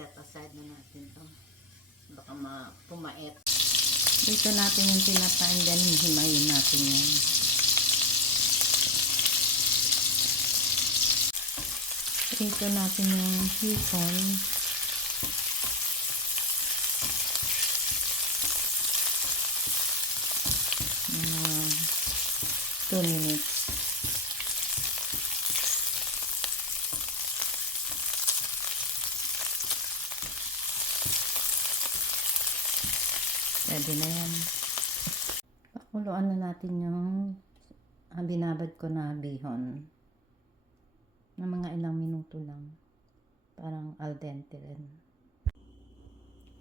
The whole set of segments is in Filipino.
set aside na natin to. Baka pumait. Dito natin yung tinapa and then hihimayin natin yan. Dito natin yung hipon. 2 minutes. Pwede na yan. Pakuluan na natin yung binabad ko na bihon. Na mga ilang minuto lang. Parang al dente rin.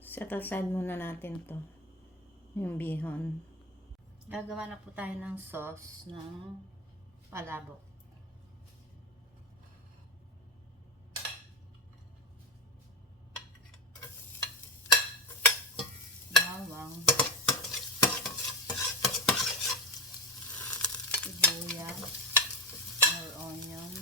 Set aside muna natin to. Yung bihon. Gagawa na po tayo ng sauce ng palabok. Bawang, sibuyas, or onion,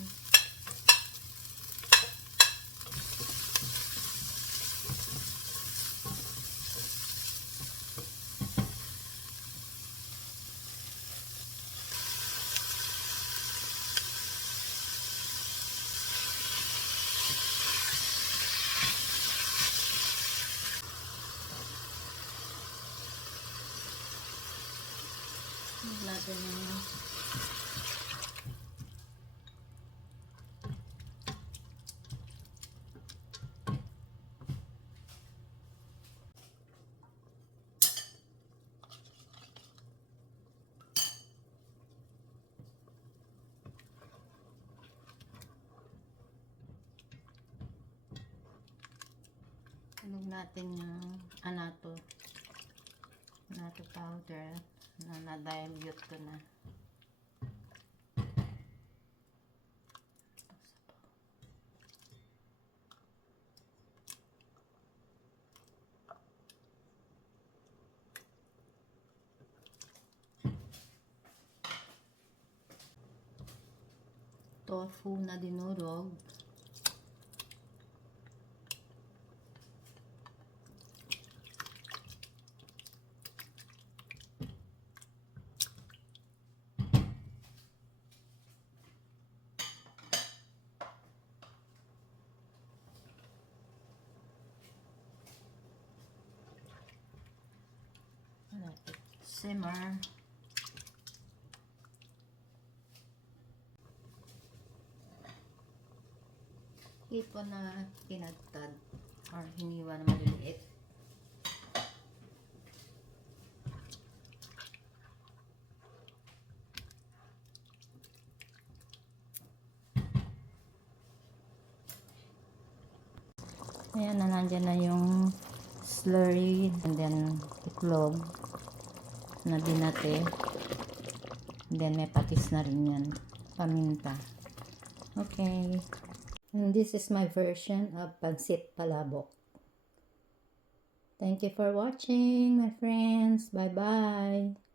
natin yung tulog natin yung anato powder na na-dilute ko na. Tofu na dinurog. Simmer. Hipon na pinagtad or hiniwa na maliliit. Ayan na, nandyan na yung slurry and then iklog na dinate. And then may patis na rin yan. Paminta. Okay. And this is my version of pancit palabok. Thank you for watching, my friends. Bye-bye.